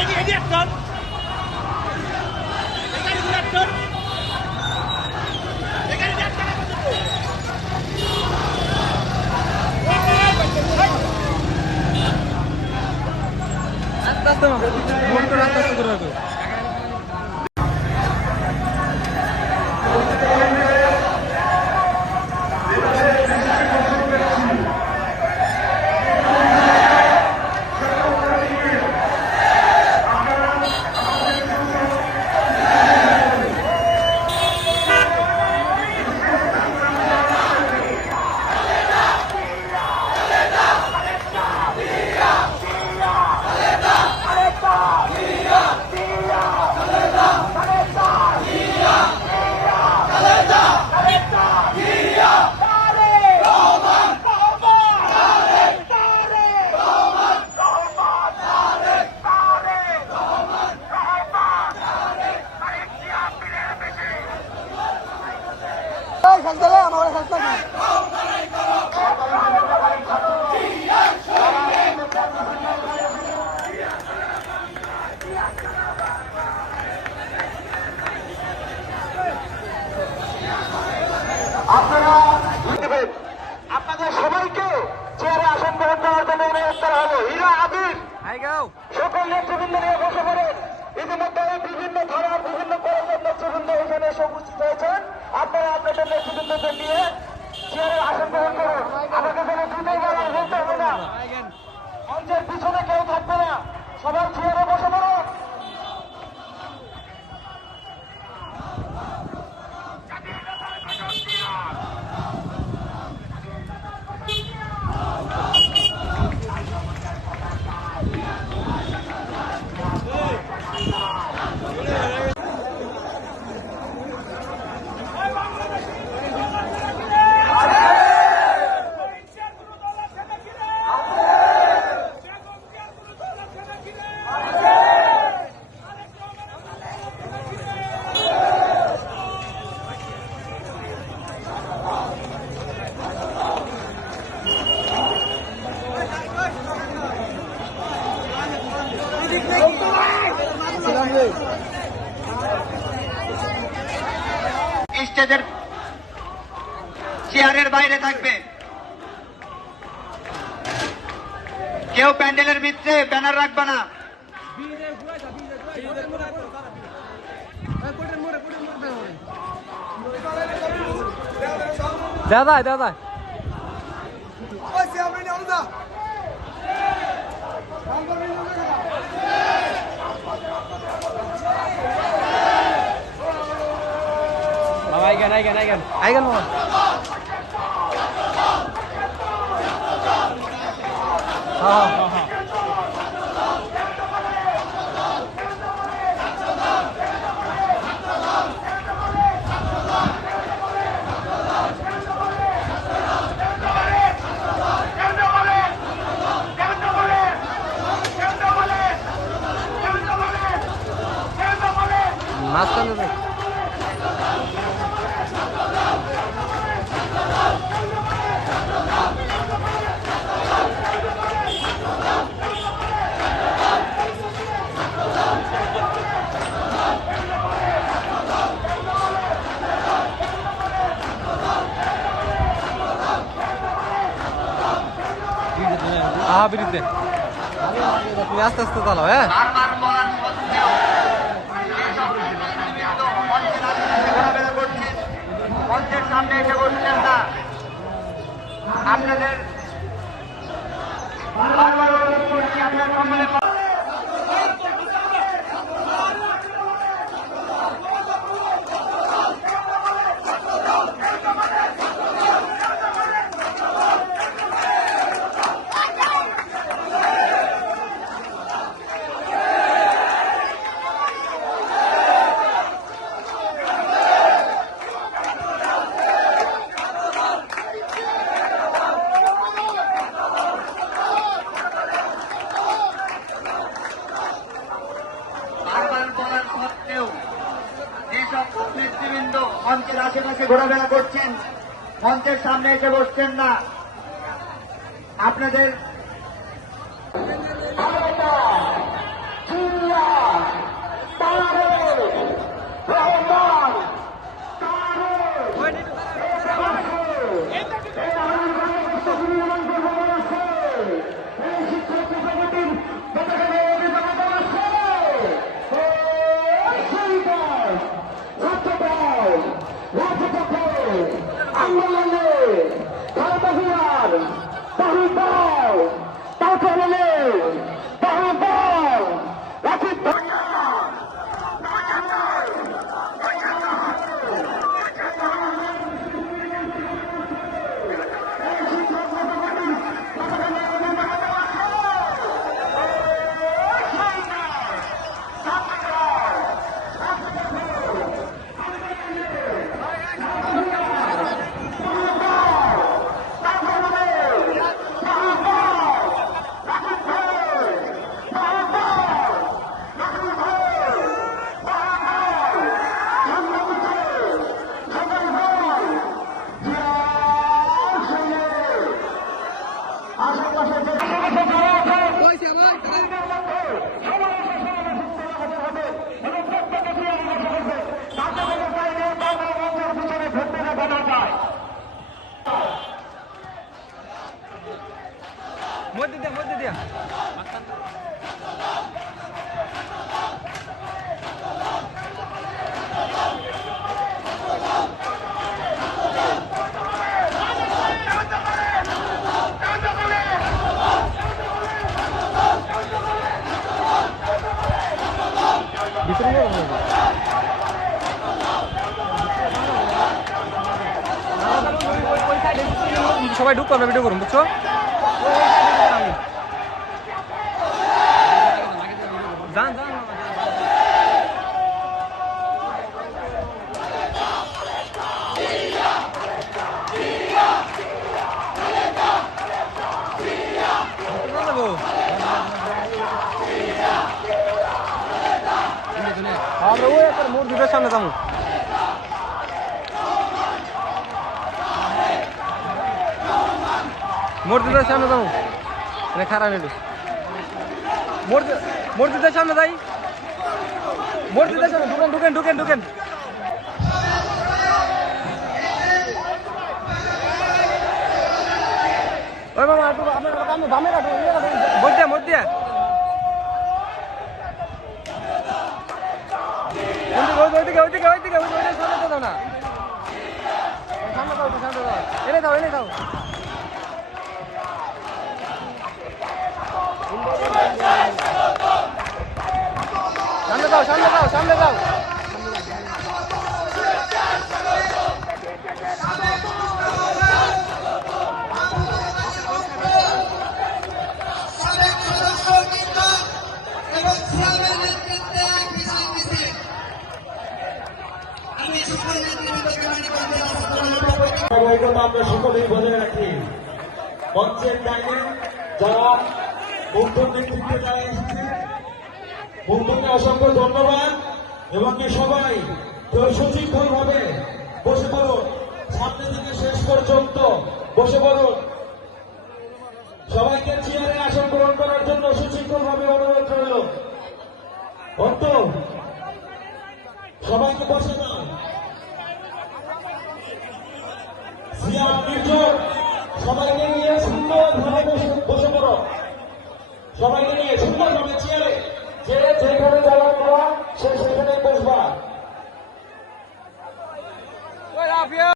هيدي هيدي أكثر হীরা আবির সকল নেতৃবৃন্দ নিয়ে বসে পড়েন। ইতিমধ্যে বিভিন্ন ধারার বিভিন্ন কলেজের নেতৃবৃন্দ এখানে এসে উপস্থিত হয়েছেন। আপনারা আপনাদের নেতৃবৃন্দদের নিয়ে চেয়ারে আসন গ্রহণ করুন। আমাকে যেন দুটোই বেলা বলতে হবে না মঞ্চের পিছনে কেউ থাকবে না। সবার চেয়ারে বসে পড়ুন স্টেজের চেয়ারের বাইরে থাকবে। কেউ প্যান্ডেলের ভিতরে ব্যানার রাখবে না। দাদা দাদা। মামা आई आइगन आई आइगन आई मोहन हाँ। আহা বিরিতে তুমি আস্তে আস্তে চালাও হ্যাঁ? আপনাদের বারবার বলার সত্ত্বেও যেসব নেতৃবৃন্দ মঞ্চের ঘোরাফেরা করছেন মঞ্চের সামনে এসে বসছেন না। আপনাদের Hallelujah. মধ্যে দিয়া। ভিতরে সবাই ঢুকবো আমরা ভিডিও করুন বুঝছ? যান যান আমরা ওই একটা মোড় দুটোর সামনে যাব মোড় দুটোর সামনে যাব মানে খারাপ নেই মোড় দুটোর সামনে যাই। মসজিদের সামনে, ঢুকেন ঢুকেন ঢুকেন ঢুকেন। ওই মামা আপনার দামে কাটুন মধ্যে মধ্যে আমি সকল নেতৃবৃন্দকে মানিকগঞ্জে ধারাবাহিকতা আমরা সকলেই বজায় রাখি, মঞ্চের ডাইনে যারা মুগ্ধর নেতৃত্বে যারা এসেছে মুগ্ধকে অসংখ্য ধন্যবাদ এবং কি সবাই কেউ সুশৃঙ্খল ভাবে বসে পড়ুন। সামনে থেকে শেষ পর্যন্ত বসে পড়ুন। সবাইকে চেয়ারে আসন গ্রহণ করার জন্য সুশৃঙ্খল ভাবে অনুরোধ রইল। অন্ত, সবাইকে বসে দাও সবাইকে নিয়ে সুন্দরভাবে বসে বসে পড়ো। সবাইকে নিয়ে সুন্দরভাবে চেয়ারে যেখানে যারা সে সেখানে বসবা।